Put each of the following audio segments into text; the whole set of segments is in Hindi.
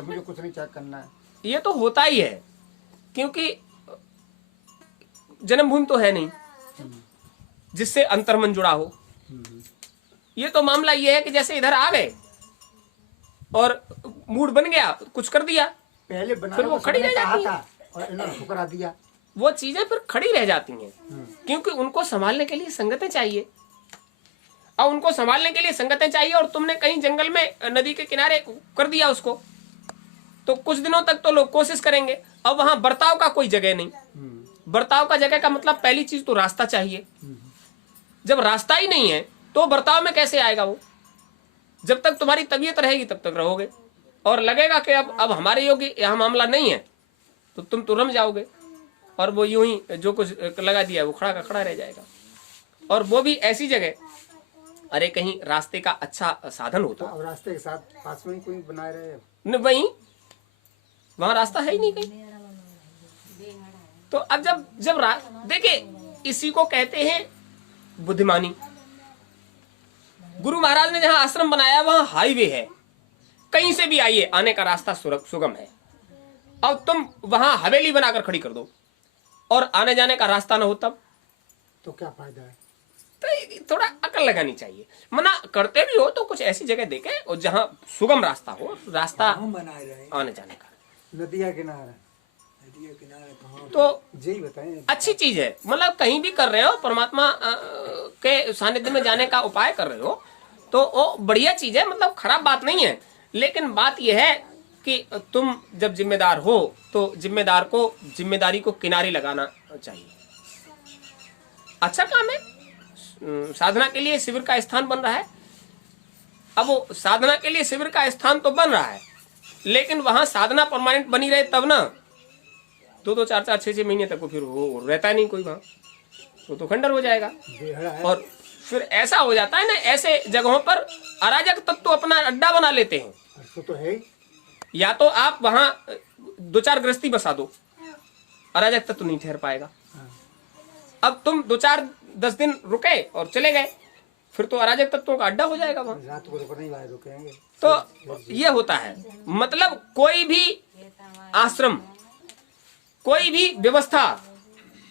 मुझे कुछ नहीं चेक करना है। ये तो होता ही है, क्योंकि जन्मभूमि तो है नहीं जिससे अंतर्मन जुड़ा हो। ये तो मामला ये है कि जैसे इधर आ गए और मूड बन गया, कुछ कर दिया, पहले फिर वो खड़ी रह जाती है और इन्होंने ठुकरा दिया। वो चीजें फिर खड़ी रह जाती हैं, क्योंकि उनको संभालने के लिए संगतें चाहिए। और उनको संभालने के लिए संगतें चाहिए, और तुमने कहीं जंगल में नदी के किनारे कर दिया उसको, तो कुछ दिनों तक तो लोग कोशिश करेंगे। अब वहां बर्ताव का कोई जगह नहीं। बर्ताव का जगह का मतलब पहली चीज तो रास्ता चाहिए। जब रास्ता ही नहीं है तो बर्ताव में कैसे आएगा वो? जब तक तुम्हारी तबीयत रहेगी तब तक रहोगे, और लगेगा कि अब हमारे योग्य यह मामला नहीं है, तो तुम तो रम जाओगे, और वो यूं ही जो कुछ लगा दिया वो खड़ा का खड़ा रह जाएगा। और वो भी ऐसी जगह, अरे कहीं रास्ते का अच्छा साधन होता। तो अब रास्ते के साथ पास में ही कोई बनाए रहे न, वहीं वहां रास्ता है ही नहीं कहीं। तो अब जब देखिए, इसी को कहते हैं बुद्धिमानी। गुरु महाराज ने जहां आश्रम बनाया वहां हाईवे है, कहीं से भी आइए, आने का रास्ता सुगम है। अब तुम वहां हवेली बनाकर खड़ी कर दो और आने जाने का रास्ता ना हो, तब तो क्या फायदा है? तो थोड़ा अकल लगानी चाहिए। मना करते भी हो तो कुछ ऐसी जगह देखे और जहां सुगम रास्ता हो, रास्ता बनाए रहे आने जाने का। नदिया किनारे तो यही बताएं, अच्छी चीज है। मतलब कहीं भी कर रहे हो, परमात्मा के सानिध्य में जाने का उपाय कर रहे हो, तो वो बढ़िया चीज है, मतलब खराब बात नहीं है। लेकिन बात यह है कि तुम जब जिम्मेदार हो तो जिम्मेदारी को किनारे लगाना चाहिए। अच्छा काम है, साधना के लिए शिविर का स्थान बन रहा है। अब वो साधना के लिए शिविर का स्थान तो बन रहा है, लेकिन वहां साधना परमानेंट बनी रहे तब ना। 2-2, 4-4, 6-6 महीने तक वो फिर वो रहता नहीं कोई वहां, वो तो खंडर हो जाएगा। और फिर ऐसा हो जाता है ना, ऐसे जगहों पर अराजक तत्व अपना अड्डा बना लेते हैं। तो है, या तो आप वहां 2-4 गृहस्थी बसा दो, अराजक तत्व नहीं ठहर पाएगा। अब तुम 2-4-10 दिन रुके और चले गए, फिर तो अराजक तत्वों का अड्डा हो जाएगा वहां। रात को रुकेंगे। तो ये होता है, मतलब कोई भी आश्रम, कोई भी व्यवस्था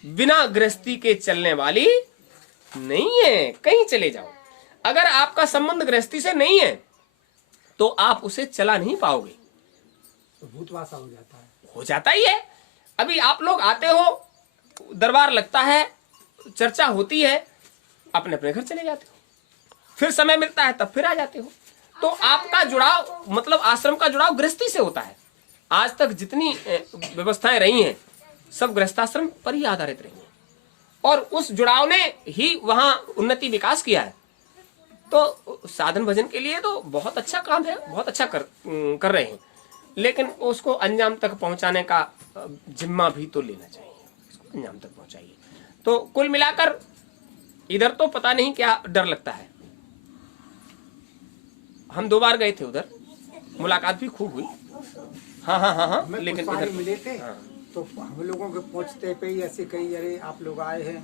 बिना गृहस्थी के चलने वाली नहीं है। कहीं चले जाओ, अगर आपका संबंध गृहस्थी से नहीं है तो आप उसे चला नहीं पाओगे, तो भूतवासा हो जाता है। हो जाता ही है। अभी आप लोग आते हो, दरबार लगता है, चर्चा होती है, अपने अपने घर चले जाते हो, फिर समय मिलता है तब फिर आ जाते हो। तो आपका जुड़ाव, मतलब आश्रम का जुड़ाव गृहस्थी से होता है। आज तक जितनी व्यवस्थाएं रही हैं सब गृहस्थाश्रम पर ही आधारित रही हैं, और उस जुड़ाव ने ही वहां उन्नति विकास किया है। तो साधन भजन के लिए तो बहुत अच्छा काम है, बहुत अच्छा कर रहे हैं, लेकिन उसको अंजाम तक पहुंचाने का जिम्मा भी तो लेना चाहिए, उसको अंजाम तक पहुंचाइए। तो कुल मिलाकर इधर तो पता नहीं क्या डर लगता है। हम 2 बार गए थे उधर, मुलाकात भी खूब हुई। हाँ, लेकिन इधर मिले थे। तो हम लोगों के पहुंचते पे ही ऐसे कई, अरे आप लोग आए हैं,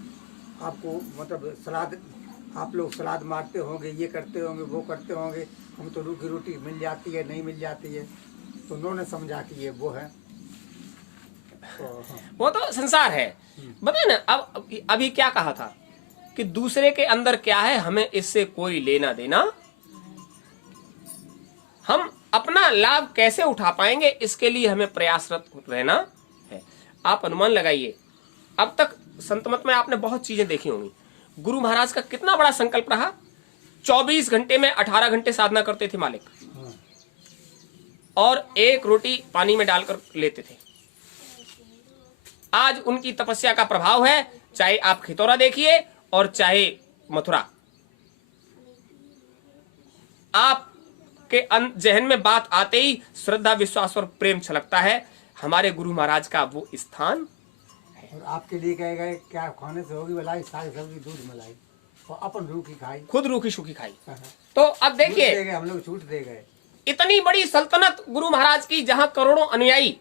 आपको मतलब सलाद, आप लोग सलाद मारते होंगे, ये करते होंगे, वो करते होंगे, हम तो रूखी रोटी मिल जाती है, नहीं मिल जाती है। तो उन्होंने समझा कि ये वो है, वो तो संसार है। बताए ना, अब अभी क्या कहा था कि दूसरे के अंदर क्या है हमें इससे कोई लेना देना, हम अपना लाभ कैसे उठा पाएंगे इसके लिए हमें प्रयासरत रहना है। आप अनुमान लगाइए, अब तक संतमत में आपने बहुत चीजें देखी होंगी। गुरु महाराज का कितना बड़ा संकल्प रहा, 24 घंटे में 18 घंटे साधना करते थे मालिक, और 1 रोटी पानी में डालकर लेते थे। आज उनकी तपस्या का प्रभाव है, चाहे आप खितौरा देखिए और चाहे मथुरा। आप के जहन में बात आते ही श्रद्धा, विश्वास और प्रेम छलकता है। हमारे गुरु महाराज का वो स्थान है। और आपके लिए कहेगा क्या खाने से होगी भलाई, साग सब्जी दूध मलाई, और अपन रूखी खाई, खुद रूखी सूखी खाई। तो अब देखिए, हम लोग छूट दे गए। इतनी बड़ी सल्तनत गुरु महाराज की, जहां करोड़ों अनुयायी,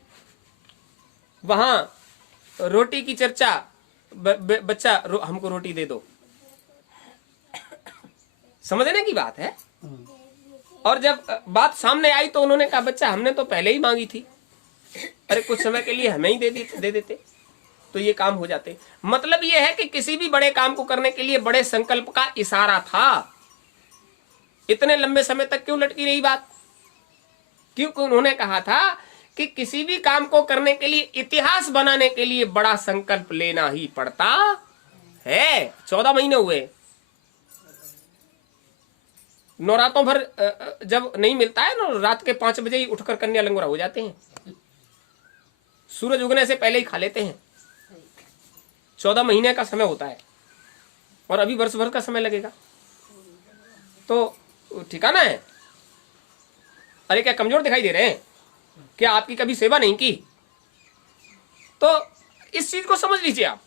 वहां रोटी की चर्चा, बच्चा हमको रोटी दे दो, समझने की बात है। और जब बात सामने आई तो उन्होंने कहा बच्चा हमने तो पहले ही मांगी थी, अरे कुछ समय के लिए हमें ही दे देते तो ये काम हो जाते। मतलब ये है कि किसी भी बड़े काम को करने के लिए बड़े संकल्प का इशारा था। इतने लंबे समय तक क्यों लटकी रही बात? क्योंकि उन्होंने कहा था कि किसी भी काम को करने के लिए, इतिहास बनाने के लिए बड़ा संकल्प लेना ही पड़ता है। 14 महीने हुए, नौरातों भर जब नहीं मिलता है ना, रात के 5 बजे ही उठकर कन्या लंगोरा हो जाते हैं, सूरज उगने से पहले ही खा लेते हैं। 14 महीने का समय होता है और अभी वर्ष भर का समय लगेगा, तो ठिकाना है। अरे क्या कमजोर दिखाई दे रहे हैं? क्या आपकी कभी सेवा नहीं की? तो इस चीज को समझ लीजिए आप,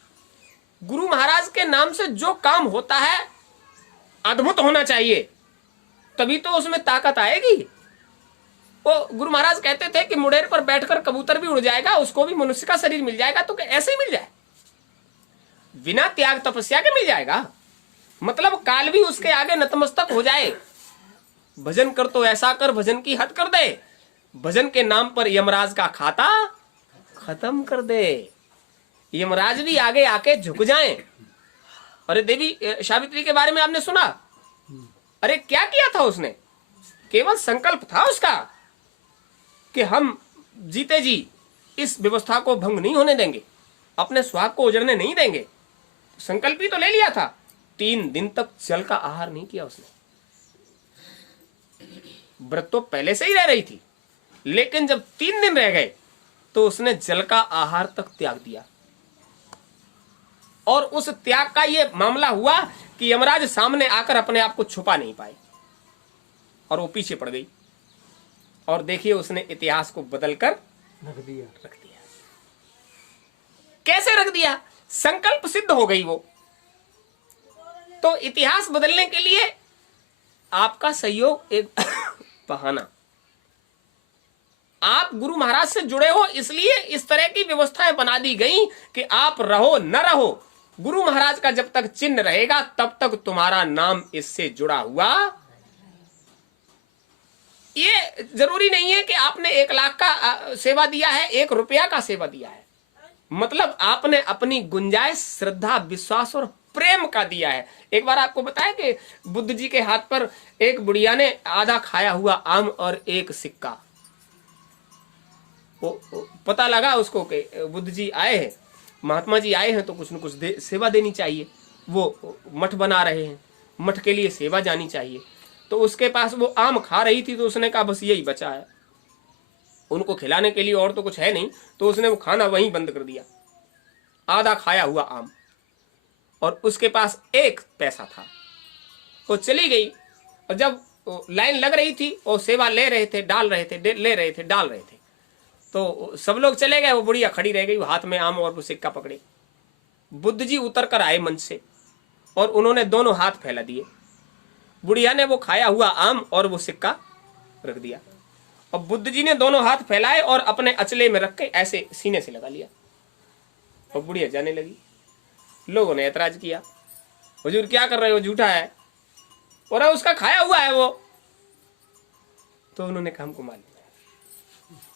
गुरु महाराज के नाम से जो काम होता है अद्भुत होना चाहिए, तभी तो उसमें ताकत आएगी। वो गुरु महाराज कहते थे कि मुड़ेर पर बैठकर कबूतर भी उड़ जाएगा, उसको भी मनुष्य का शरीर मिल जाएगा। तो ऐसे ही मिल जाए, बिना त्याग तपस्या के मिल जाएगा। मतलब काल भी उसके आगे नतमस्तक हो जाए। भजन कर तो ऐसा कर, भजन की हद कर दे, भजन के नाम पर यमराज का खाता खत्म कर दे, यमराज भी आगे आके झुक जाएं। अरे देवी सावित्री के बारे में आपने सुना? अरे क्या किया था उसने? केवल संकल्प था उसका कि हम जीते जी इस व्यवस्था को भंग नहीं होने देंगे, अपने स्वाद को उजड़ने नहीं देंगे। संकल्प ही तो ले लिया था। 3 दिन तक जल का आहार नहीं किया उसने। व्रत तो पहले से ही रह रही थी, लेकिन जब 3 दिन रह गए तो उसने जल का आहार तक त्याग दिया। और उस त्याग का ये मामला हुआ कि यमराज सामने आकर अपने आप को छुपा नहीं पाए और वो पीछे पड़ गई। और देखिए उसने इतिहास को बदलकर रख दिया। कैसे रख दिया? संकल्प सिद्ध हो गई वो। तो इतिहास बदलने के लिए आपका सहयोग एक बहाना। आप गुरु महाराज से जुड़े हो, इसलिए इस तरह की व्यवस्थाएं बना दी गई कि आप रहो न रहो, गुरु महाराज का जब तक चिन्ह रहेगा तब तक तुम्हारा नाम इससे जुड़ा हुआ। ये जरूरी नहीं है कि आपने 1 लाख का सेवा दिया है, 1 रुपया का सेवा दिया है। मतलब आपने अपनी गुंजाइश, श्रद्धा, विश्वास और प्रेम का दिया है। एक बार आपको बताया कि बुद्ध जी के हाथ पर एक बुढ़िया ने आधा खाया हुआ आम और 1 सिक्का, वो पता लगा उसको कि बुद्ध जी आए हैं, महात्मा जी आए हैं, तो कुछ न कुछ सेवा देनी चाहिए। वो मठ बना रहे हैं, मठ के लिए सेवा जानी चाहिए। तो उसके पास वो आम खा रही थी, तो उसने कहा बस यही बचा है, उनको खिलाने के लिए और तो कुछ है नहीं। तो उसने वो खाना वहीं बंद कर दिया, आधा खाया हुआ आम, और उसके पास 1 पैसा था। वो चली गई, और जब लाइन लग रही थी और सेवा ले रहे थे, डाल रहे थे, ले रहे थे, डाल रहे थे, तो सब लोग चले गए, वो बुढ़िया खड़ी रह गई, वो हाथ में आम और वो सिक्का पकड़े। बुद्ध जी उतर कर आए मंच से और उन्होंने दोनों हाथ फैला दिए। बुढ़िया ने वो खाया हुआ आम और वो सिक्का रख दिया, और बुद्ध जी ने दोनों हाथ फैलाए और अपने अचले में रख के ऐसे सीने से लगा लिया, और बुढ़िया जाने लगी। लोगों ने ऐतराज किया, हुजूर क्या कर रहे हो, झूठा है, और उसका खाया हुआ है वो। तो उन्होंने कहा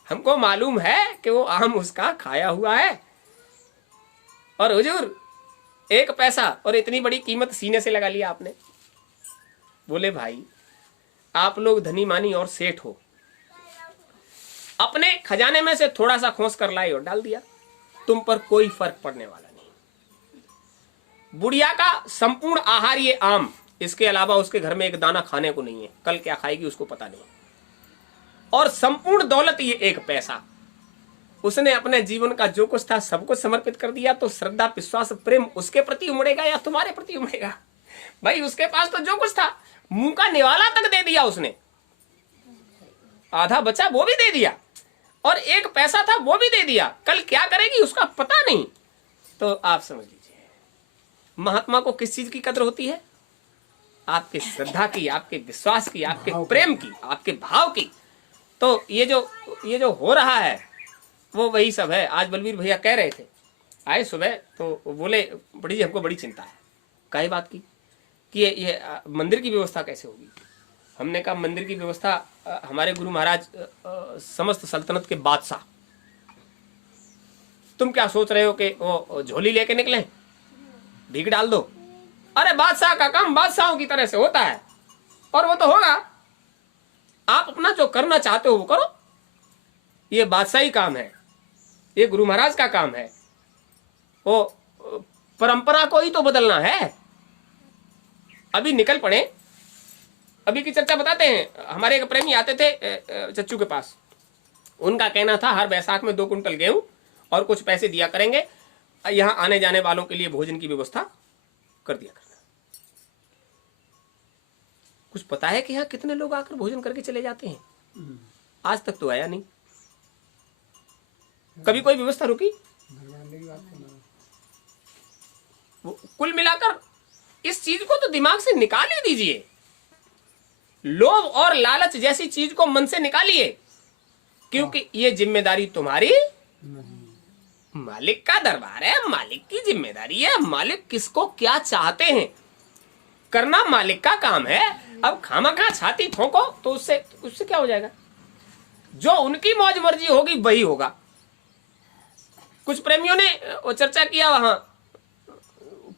हमको मालूम है कि वो आम उसका खाया हुआ है, और हुजूर 1 पैसा और इतनी बड़ी कीमत सीने से लगा लिया आपने। बोले भाई आप लोग धनी मानी और सेठ हो, अपने खजाने में से थोड़ा सा खोस कर लाए और डाल दिया, तुम पर कोई फर्क पड़ने वाला नहीं। बुढ़िया का संपूर्ण आहार ये आम, इसके अलावा उसके घर में 1 दाना खाने को नहीं है, कल क्या खाएगी उसको पता नहीं, और संपूर्ण दौलत ये 1 पैसा। उसने अपने जीवन का जो कुछ था सब कुछ समर्पित कर दिया। तो श्रद्धा, विश्वास, प्रेम उसके प्रति उमड़ेगा या तुम्हारे प्रति उमड़ेगा? भाई उसके पास तो जो कुछ था, मुंह का निवाला तक दे दिया उसने, आधा बचा वो भी दे दिया, और 1 पैसा था वो भी दे दिया, कल क्या करेगी उसका पता नहीं। तो आप समझ लीजिए महात्मा को किस चीज की कदर होती है? आपके श्रद्धा की, आपके विश्वास की, आपके प्रेम की, आपके भाव की। तो ये जो हो रहा है वो वही सब है। आज बलवीर भैया कह रहे थे, आए सुबह तो बोले बड़ी जी हमको बड़ी चिंता है। काहे बात की? कि ये मंदिर की व्यवस्था कैसे होगी? हमने कहा मंदिर की व्यवस्था हमारे गुरु महाराज समस्त सल्तनत के बादशाह, तुम क्या सोच रहे हो कि वो झोली लेके निकले, भीख डाल दो? अरे बादशाह का काम बादशाहों की तरह से होता है, और वो तो होगा। आप अपना जो करना चाहते हो वो करो, ये बादशाही काम है, ये गुरु महाराज का काम है, वो परंपरा को ही तो बदलना है। अभी निकल पड़े। अभी की चर्चा बताते हैं। हमारे एक प्रेमी आते थे चच्चू के पास, उनका कहना था हर बैसाख में 2 कुंटल गेहूं और कुछ पैसे दिया करेंगे, यहां आने जाने वालों के लिए भोजन की व्यवस्था कर दिया करना। कुछ पता है कि यहाँ कितने लोग आकर भोजन करके चले जाते हैं? आज तक तो आया नहीं। कभी कोई व्यवस्था रुकी? कुल मिलाकर इस चीज को तो दिमाग से निकाल ही दीजिए। लोभ और लालच जैसी चीज को मन से निकालिए, क्योंकि ये जिम्मेदारी तुम्हारी, मालिक का दरबार है, मालिक की जिम्मेदारी है। मालिक किसको क्या चाहते हैं करना मालिक का काम है। अब खामखा छाती ठोको तो उससे क्या हो जाएगा? जो उनकी मौज मर्जी होगी वही होगा। कुछ प्रेमियों ने वो चर्चा किया वहां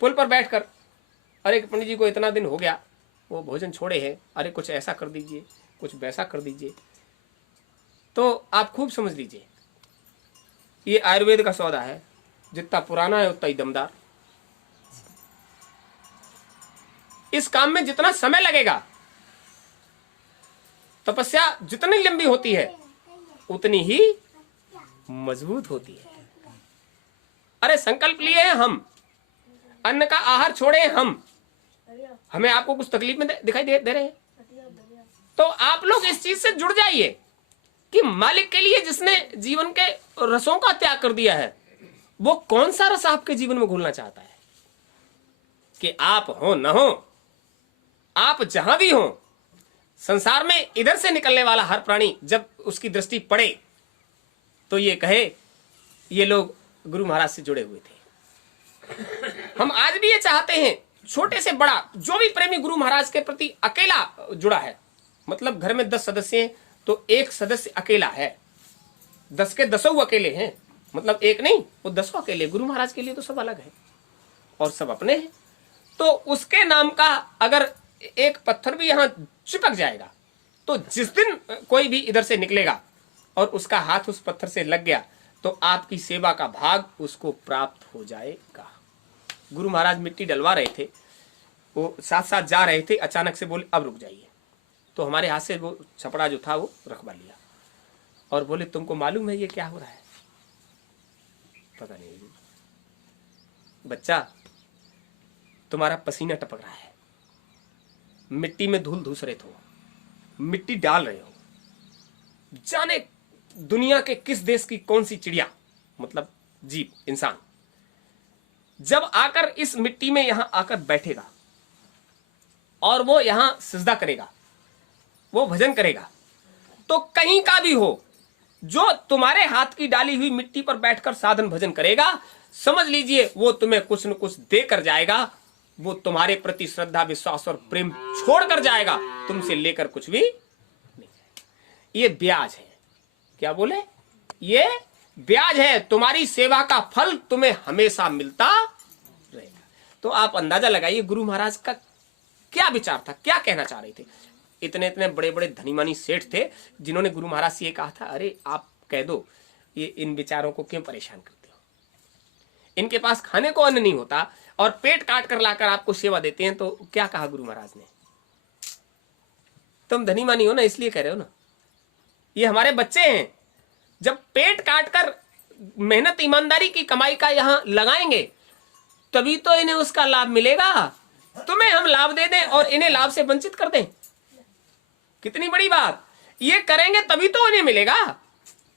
पुल पर बैठकर, अरे पंडित जी को इतना दिन हो गया वो भोजन छोड़े हैं, अरे कुछ ऐसा कर दीजिए, कुछ वैसा कर दीजिए। तो आप खूब समझ लीजिए, ये आयुर्वेद का सौदा है, जितना पुराना है उतना ही दमदार। इस काम में जितना समय लगेगा, तपस्या जितनी लंबी होती है उतनी ही मजबूत होती है। अरे संकल्प लिए हैं हम, अन्न का आहार छोड़े हम, हमें आपको कुछ तकलीफ में दिखाई दे रहे हैं, तो आप लोग इस चीज से जुड़ जाइए कि मालिक के लिए जिसने जीवन के रसों का त्याग कर दिया है, वो कौन सा रस आपके जीवन में घुलना चाहता है। कि आप हो न हो, आप जहां भी हो, संसार में इधर से निकलने वाला हर प्राणी जब उसकी दृष्टि पड़े तो ये कहे ये लोग गुरु महाराज से जुड़े हुए थे। हम आज भी ये चाहते हैं, छोटे से बड़ा जो भी प्रेमी गुरु महाराज के प्रति अकेला जुड़ा है, मतलब घर में 10 सदस्य हैं तो एक सदस्य अकेला है, 10 के 10 अकेले हैं, मतलब एक नहीं, वो 10 अकेले। गुरु महाराज के लिए तो सब अलग है और सब अपने हैं। तो उसके नाम का अगर एक पत्थर भी यहां चिपक जाएगा तो जिस दिन कोई भी इधर से निकलेगा और उसका हाथ उस पत्थर से लग गया तो आपकी सेवा का भाग उसको प्राप्त हो जाएगा। गुरु महाराज मिट्टी डलवा रहे थे, वो साथ साथ जा रहे थे, अचानक से बोले अब रुक जाइए। तो हमारे हाथ से वो छपड़ा जो था वो रखवा लिया और बोले तुमको मालूम है ये क्या हो रहा है? पता नहीं बच्चा, तुम्हारा पसीना टपक रहा है, मिट्टी में धूल धूस रहे हो, मिट्टी डाल रहे हो, जाने दुनिया के किस देश की कौन सी चिड़िया, मतलब जीव, इंसान जब आकर इस मिट्टी में यहां आकर बैठेगा और वो यहां सिजदा करेगा, वो भजन करेगा, तो कहीं का भी हो, जो तुम्हारे हाथ की डाली हुई मिट्टी पर बैठकर साधन भजन करेगा, समझ लीजिए वो तुम्हें कुछ न कुछ देकर जाएगा। वो तुम्हारे प्रति श्रद्धा, विश्वास और प्रेम छोड़कर जाएगा, तुमसे लेकर कुछ भी नहीं। ये ब्याज है। क्या बोले? ये ब्याज है। तुम्हारी सेवा का फल तुम्हें हमेशा मिलता रहेगा। तो आप अंदाजा लगाइए गुरु महाराज का क्या विचार था, क्या कहना चाह रहे थे। इतने इतने बड़े बड़े धनीमानी सेठ थे जिन्होंने गुरु महाराज से ये कहा था, अरे आप कह दो ये इन विचारों को क्यों परेशान करते हो, इनके पास खाने को अन्न नहीं होता और पेट काट कर लाकर आपको सेवा देते हैं। तो क्या कहा गुरु महाराज ने? तुम धनीमानी हो ना, इसलिए कह रहे हो ना, ये हमारे बच्चे हैं, जब पेट काट कर मेहनत ईमानदारी की कमाई का यहां लगाएंगे तभी तो इन्हें उसका लाभ मिलेगा। तुम्हें हम लाभ दे दें और इन्हें लाभ से वंचित कर दें, कितनी बड़ी बात। ये करेंगे तभी तो इन्हें मिलेगा,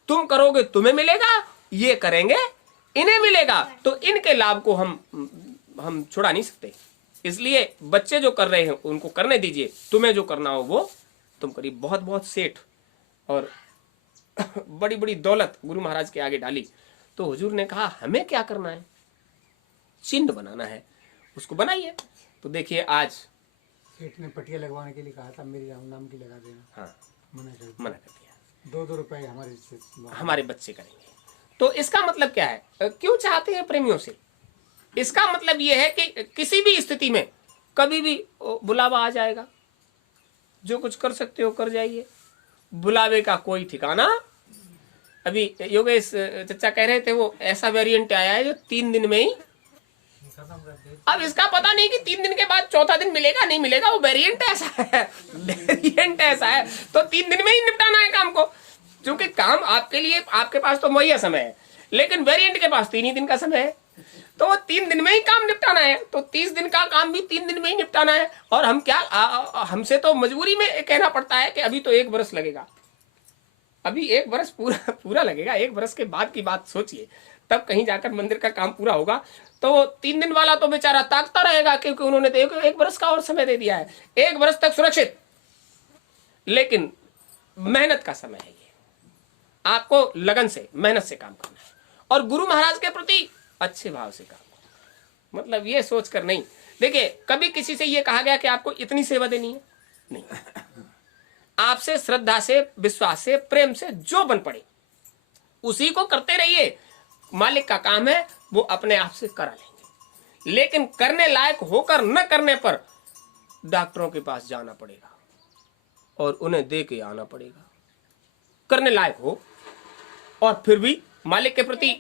तुम करोगे तुम्हें मिलेगा, ये करेंगे इन्हें मिलेगा। तो इनके लाभ को हम छुड़ा नहीं सकते। इसलिए बच्चे जो कर रहे हैं उनको करने दीजिए, तुम्हें जो करना हो वो तुम करिए। बहुत बहुत सेठ और बड़ी बड़ी दौलत गुरु महाराज के आगे डाली तो हुजूर ने कहा हमें क्या करना है, चिन्ह बनाना है, उसको बनाइए। तो देखिए आज सेठ ने पटिया लगवाने के लिए कहा था, मेरी नाम की लगा देना, हाँ, मना कर दिया। मना कर दिया, 2-2 रुपए हमारे बच्चे करेंगे। तो इसका मतलब क्या है, क्यों चाहते हैं प्रेमियों से? इसका मतलब यह है कि किसी भी स्थिति में कभी भी बुलावा आ जाएगा, जो कुछ कर सकते हो कर जाइए, बुलावे का कोई ठिकाना। अभी योगेश चचा कह रहे थे वो ऐसा वेरिएंट आया है जो 3 दिन में ही, अब इसका पता नहीं कि 3 दिन के बाद चौथा दिन मिलेगा नहीं मिलेगा, वो वेरिएंट ऐसा है, वेरिएंट ऐसा है, तो 3 दिन में ही निपटाना है काम को, क्योंकि काम आपके लिए, आपके पास तो मुहैया समय है, लेकिन वेरिएंट के पास 3 ही दिन का समय है, तो वो 3 दिन में ही काम निपटाना है, तो 30 दिन का काम भी 3 दिन में ही निपटाना है। और हम क्या, हमसे तो मजबूरी में कहना पड़ता है कि अभी तो 1 बरस लगेगा, अभी 1 बरस पूरा लगेगा, 1 बरस के बाद की बात सोचिए, तब कहीं जाकर मंदिर का काम पूरा होगा। तो 3 दिन वाला तो बेचारा ताकता रहेगा, क्योंकि उन्होंने तो 1 बरस का और समय दे दिया है, 1 बरस तक सुरक्षित, लेकिन मेहनत का समय है ये, आपको लगन से मेहनत से काम करना है, और गुरु महाराज के प्रति अच्छे भाव से काम करना, मतलब ये सोचकर नहीं। देखिए, कभी किसी से ये कहा गया कि आपको इतनी सेवा देनी है, नहीं, आपसे श्रद्धा से, विश्वास से, प्रेम से जो बन पड़े उसी को करते रहिए, मालिक का काम है, वो अपने आप से करा लेंगे। लेकिन करने लायक होकर न करने पर डॉक्टरों के पास जाना पड़ेगा और उन्हें दे के आना पड़ेगा। करने लायक हो और फिर भी मालिक के प्रति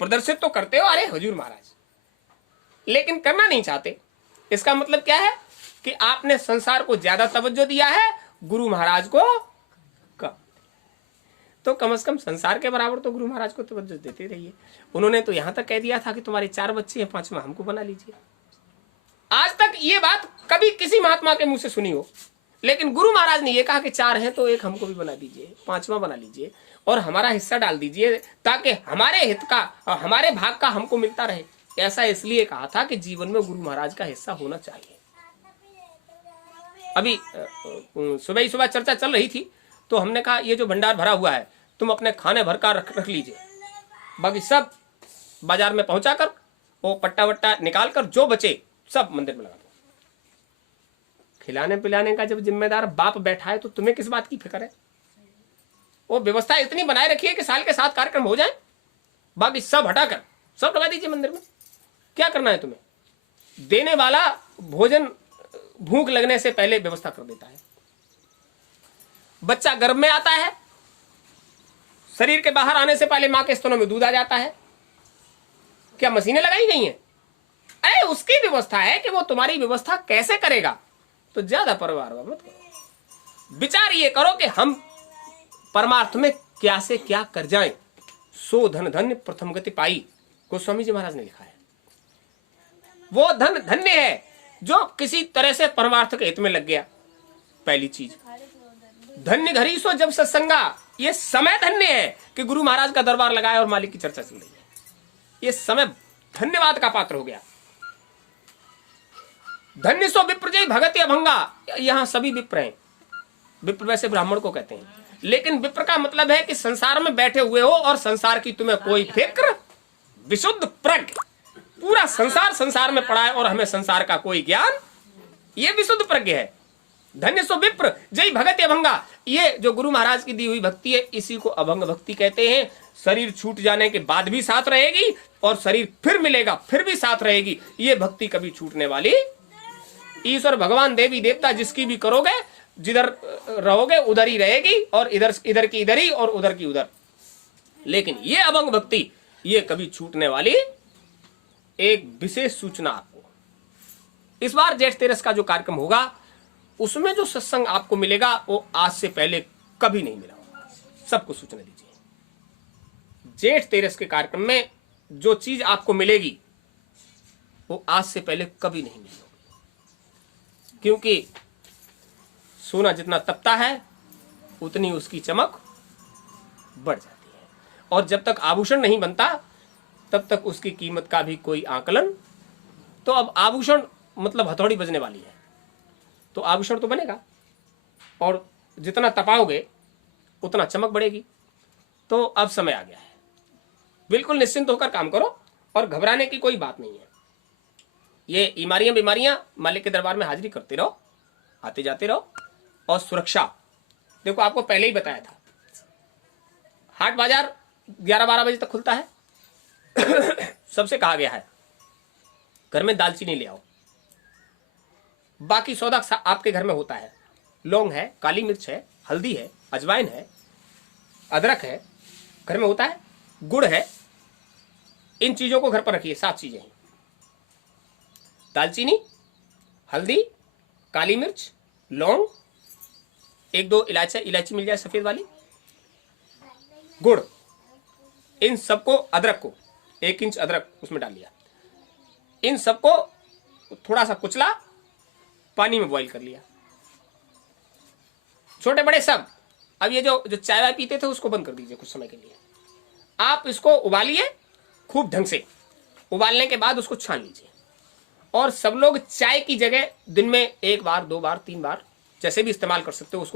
प्रदर्शित तो करते हो, अरे हुजूर महाराज, लेकिन करना नहीं चाहते। इसका मतलब क्या है कि आपने संसार को ज्यादा तवज्जो दिया है, गुरु महाराज को कम। तो कम से कम संसार के बराबर तो गुरु महाराज को तवज्जो देते रहिए। उन्होंने तो यहां तक कह दिया था कि तुम्हारे 4 बच्चे हैं, 5वां हमको बना लीजिए। आज तक ये बात कभी किसी महात्मा के मुंह से सुनी हो, लेकिन गुरु महाराज ने ये कहा कि 4 हैं तो 1 हमको भी बना दीजिए, 5वां बना लीजिए और हमारा हिस्सा डाल दीजिए, ताकि हमारे हित का और हमारे भाग का हमको मिलता रहे। ऐसा इसलिए कहा था कि जीवन में गुरु महाराज का हिस्सा होना चाहिए। अभी सुबह ही सुबह चर्चा चल रही थी, तो हमने कहा ये जो भंडार भरा हुआ है तुम अपने खाने भर का रख लीजिए, बाकी सब बाजार में पहुंचाकर वो पट्टा वट्टा निकाल कर जो बचे सब मंदिर में लगा दो। खिलाने पिलाने का जब जिम्मेदार बाप बैठा है तो तुम्हें किस बात की फिक्र है? वो व्यवस्था इतनी बनाए रखिए कि साल के 7 कार्यक्रम हो जाए, बाकी सब हटाकर सब लगा दीजिए मंदिर में। क्या करना है तुम्हें? देने वाला भोजन भूख लगने से पहले व्यवस्था कर देता है। बच्चा गर्भ में आता है, शरीर के बाहर आने से पहले मां के स्तनों में दूध आ जाता है। क्या मशीनें लगाई गई हैं? अरे उसकी व्यवस्था है कि वो तुम्हारी व्यवस्था कैसे करेगा। तो ज्यादा परवाह मत करो, विचार ये करो कि हम परमार्थ में क्या से क्या कर जाएं। सो धन धन्य प्रथम गति पाई, गोस्वामी जी महाराज ने लिखा है। वो धन धन्य है जो किसी तरह से परमार्थ के हित में लग गया। पहली चीज, धन्य घरी सो जब सत्संगा, ये समय धन्य है कि गुरु महाराज का दरबार लगाया और मालिक की चर्चा चल रही है। ये समय धन्यवाद का पात्र हो गया। धन्य सो विप्रजय भगति अभंगा, यहां सभी विप्र हैं। विप्र वैसे ब्राह्मण को कहते हैं, लेकिन विप्र का मतलब है कि संसार में बैठे हुए हो और संसार की तुम्हें कोई फिक्र, विशुद्ध प्रज्ञ, पूरा संसार संसार में पड़ा है और हमें संसार का कोई ज्ञान, ये विशुद्ध प्रज्ञ है। धन्य सो विप्र जय भगति अभंगा, ये जो गुरु महाराज की दी हुई भक्ति है इसी को अभंग भक्ति कहते हैं। शरीर छूट जाने के बाद भी साथ रहेगी और शरीर फिर मिलेगा फिर भी साथ रहेगी, ये भक्ति कभी छूटने वाली। ईश्वर भगवान देवी देवता जिसकी भी करोगे, जिधर रहोगे उधर ही रहेगी और इधर की इधर ही और उधर की उधर। लेकिन ये अभंग भक्ति ये कभी छूटने वाली। एक विशेष सूचना आपको, इस बार जेठ 13 का जो कार्यक्रम होगा उसमें जो सत्संग आपको मिलेगा वो आज से पहले कभी नहीं मिला होगा। सबको सूचना दीजिए, जेठ 13 के कार्यक्रम में जो चीज आपको मिलेगी वो आज से पहले कभी नहीं मिली होगी। क्योंकि सोना जितना तपता है उतनी उसकी चमक बढ़ जाती है, और जब तक आभूषण नहीं बनता तब तक उसकी कीमत का भी कोई आकलन। तो अब आभूषण मतलब हथौड़ी बजने वाली है, तो आभूषण तो बनेगा और जितना तपाओगे उतना चमक बढ़ेगी। तो अब समय आ गया है, बिल्कुल निश्चिंत होकर काम करो और घबराने की कोई बात नहीं है। ये बीमारियां बीमारियां मालिक के दरबार में हाजिरी करते रहो, आते जाते रहो। और सुरक्षा, देखो आपको पहले ही बताया था, हाट बाजार 11-12 बजे तक खुलता है। सबसे कहा गया है घर में दालचीनी ले आओ, बाकी सौदा आपके घर में होता है। लौंग है, काली मिर्च है, हल्दी है, अजवाइन है, अदरक है, घर में होता है, गुड़ है। इन चीजों को घर पर रखिए, 7 चीजें हैं, दालचीनी, हल्दी, काली मिर्च, लौंग, 1-2 इलायची मिल जाए सफेद वाली, गुड़। इन सबको, अदरक को 1 इंच अदरक उसमें डाल लिया, इन सबको थोड़ा सा कुचला, पानी में बॉईल कर लिया, छोटे बड़े सब। अब ये जो चाय वाय पीते थे उसको बंद कर दीजिए कुछ समय के लिए। आप इसको उबालिए खूब ढंग से, उबालने के बाद उसको छान लीजिए। और सब लोग चाय की जगह दिन में 1 बार 2 बार 3 बार जैसे भी इस्तेमाल कर सकते हो उसको